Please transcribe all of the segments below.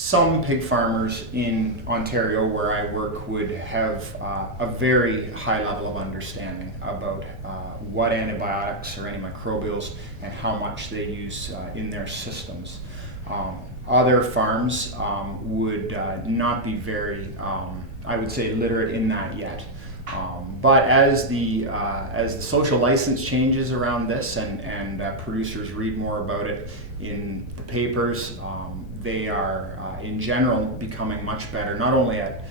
Some pig farmers in Ontario where I work would have a very high level of understanding about what antibiotics or antimicrobials and how much they use in their systems. Other farms would not be very, I would say, literate in that yet. But as the social license changes around this and producers read more about it in the papers, they are in general becoming much better, not only at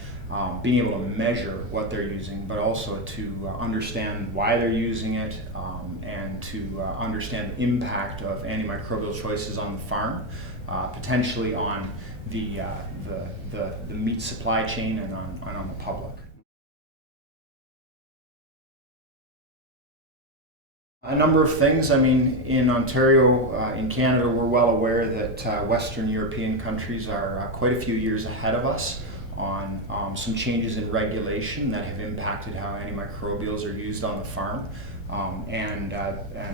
being able to measure what they're using, but also to understand why they're using it and to understand the impact of antimicrobial choices on the farm, potentially on the meat supply chain and on the public. A number of things. I mean, in Ontario, in Canada, we're well aware that Western European countries are quite a few years ahead of us on some changes in regulation that have impacted how antimicrobials are used on the farm. And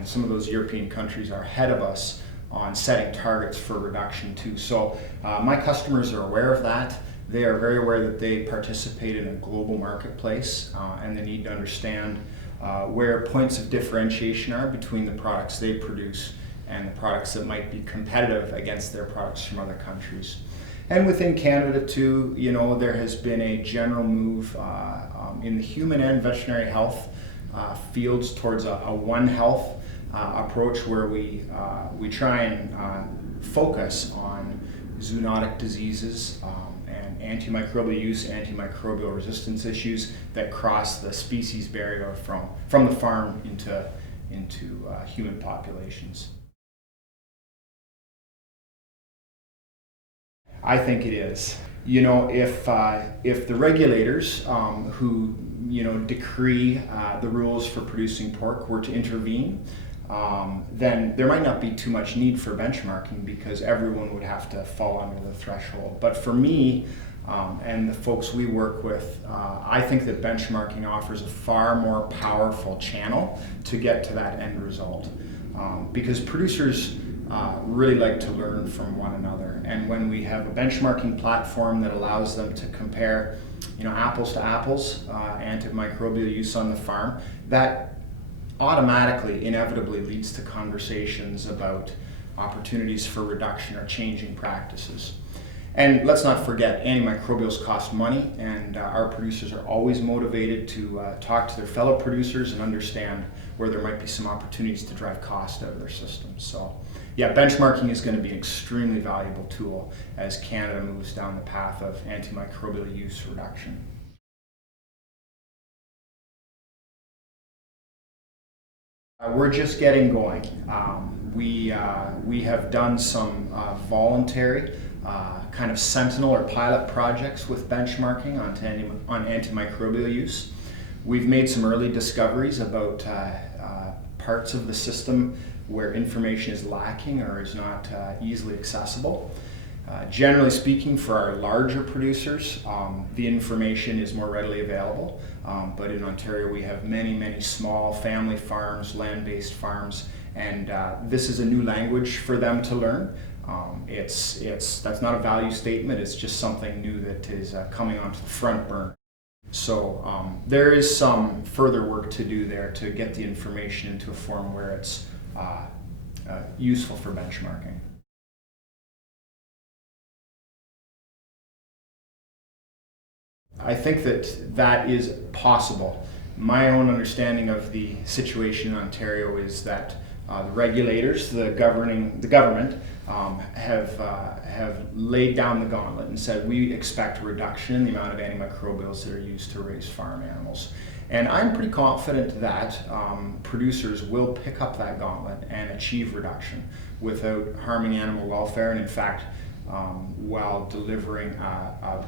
some of those European countries are ahead of us on setting targets for reduction too. So my customers are aware of that. They are very aware that they participate in a global marketplace and they need to understand where points of differentiation are between the products they produce and the products that might be competitive against their products from other countries. And within Canada too, you know, there has been a general move in the human and veterinary health fields towards a One Health approach where we try and focus on zoonotic diseases and antimicrobial use, antimicrobial resistance issues that cross the species barrier from the farm into human populations. I think it is. You know, if the regulators who decree the rules for producing pork were to intervene, then there might not be too much need for benchmarking because everyone would have to fall under the threshold. But for me and the folks we work with, I think that benchmarking offers a far more powerful channel to get to that end result because producers really like to learn from one another. And when we have a benchmarking platform that allows them to compare, apples to apples, antimicrobial use on the farm, that automatically, inevitably leads to conversations about opportunities for reduction or changing practices. And let's not forget, antimicrobials cost money, and our producers are always motivated to talk to their fellow producers and understand where there might be some opportunities to drive cost out of their systems. So, yeah, benchmarking is going to be an extremely valuable tool as Canada moves down the path of antimicrobial use reduction. We're just getting going. We have done some voluntary kind of sentinel or pilot projects with benchmarking on antimicrobial use. We've made some early discoveries about parts of the system where information is lacking or is not easily accessible. Generally speaking, for our larger producers, the information is more readily available. But in Ontario, we have many small family farms, land-based farms, and this is a new language for them to learn. That's not a value statement. It's just something new that is coming onto the front burner. So there is some further work to do there to get the information into a form where it's useful for benchmarking. I think that is possible. My own understanding of the situation in Ontario is that the regulators, the government, have laid down the gauntlet and said we expect a reduction in the amount of antimicrobials that are used to raise farm animals. And I'm pretty confident that producers will pick up that gauntlet and achieve reduction without harming animal welfare, and in fact, while delivering a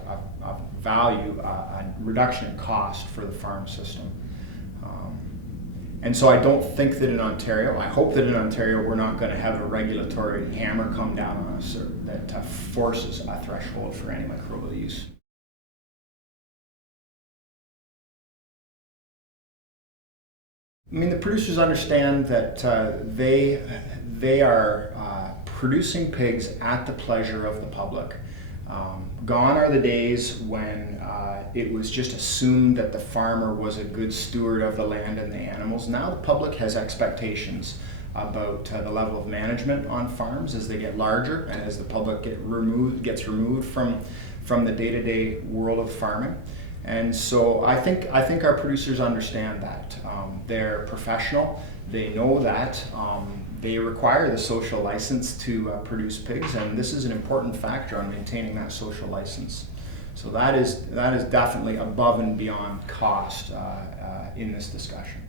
value, a reduction in cost for the farm system. And so I don't think that in Ontario, I hope that in Ontario we're not going to have a regulatory hammer come down on us that forces a threshold for antimicrobial use. I mean, the producers understand that they are producing pigs at the pleasure of the public. Gone are the days when it was just assumed that the farmer was a good steward of the land and the animals. Now the public has expectations about the level of management on farms as they get larger and as the public gets removed from the day-to-day world of farming. And so I think our producers understand that. They're professional. They know that. They require the social license to produce pigs, and this is an important factor on maintaining that social license. So that is definitely above and beyond cost in this discussion.